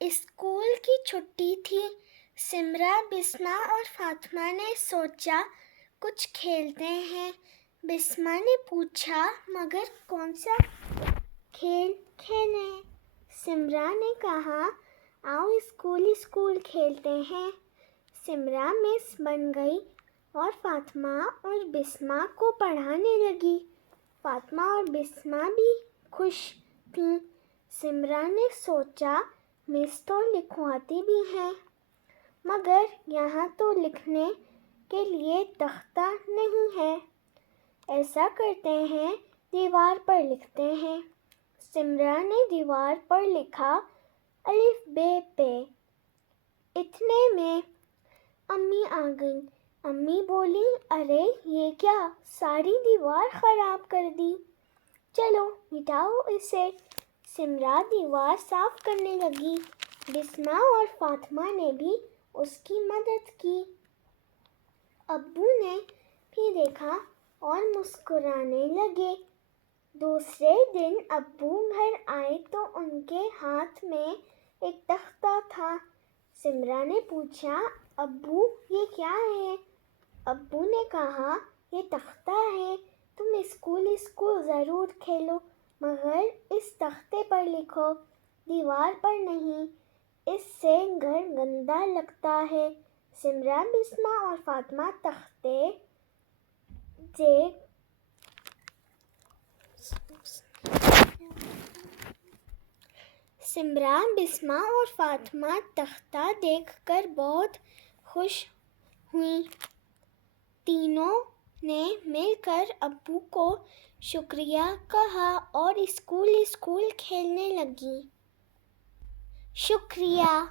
School کی چھٹی تھی۔ سمرا، بسمہ اور فاطمہ نے سوچا کچھ کھیلتے ہیں۔ بسمہ نے پوچھا مگر کون سا کھیل کھیلیں؟ سمرا نے کہا آؤ اسکول کھیلتے ہیں۔ سمرا مس بن گئی اور فاطمہ اور بسمہ کو پڑھانے لگی۔ فاطمہ اور بسمہ بھی خوش تھیں۔ سمرا نے سوچا مس تو لکھواتی بھی ہیں مگر یہاں تو لکھنے کے لیے تختہ نہیں ہے۔ ایسا کرتے ہیں دیوار پر لکھتے ہیں۔ سمرا نے دیوار پر لکھا الف ب پ۔ اتنے میں امی آ گئیں۔ امی بولی ارے یہ کیا ساری دیوار خراب کر دی، چلو مٹاؤ اسے۔ سمرا دیوار صاف کرنے لگی۔ بسمہ اور فاطمہ نے بھی اس کی مدد کی۔ ابو نے بھی دیکھا اور مسکرانے لگے۔ دوسرے دن ابو گھر آئے تو ان کے ہاتھ میں ایک تختہ تھا۔ سمرا نے پوچھا ابو یہ کیا ہے؟ ابو نے کہا یہ تختہ ہے، تم اسکول ضرور کھیلو مگر اس تختے پر لکھو، دیوار پر نہیں، اس سے گھر گندا لگتا ہے۔ سمرا، بسمہ اور فاطمہ تختہ دیکھ کر بہت خوش ہوئیں۔ تینوں نے مل کر ابو کو شکریہ کہا اور اسکول کھیلنے لگیں۔ شکریہ۔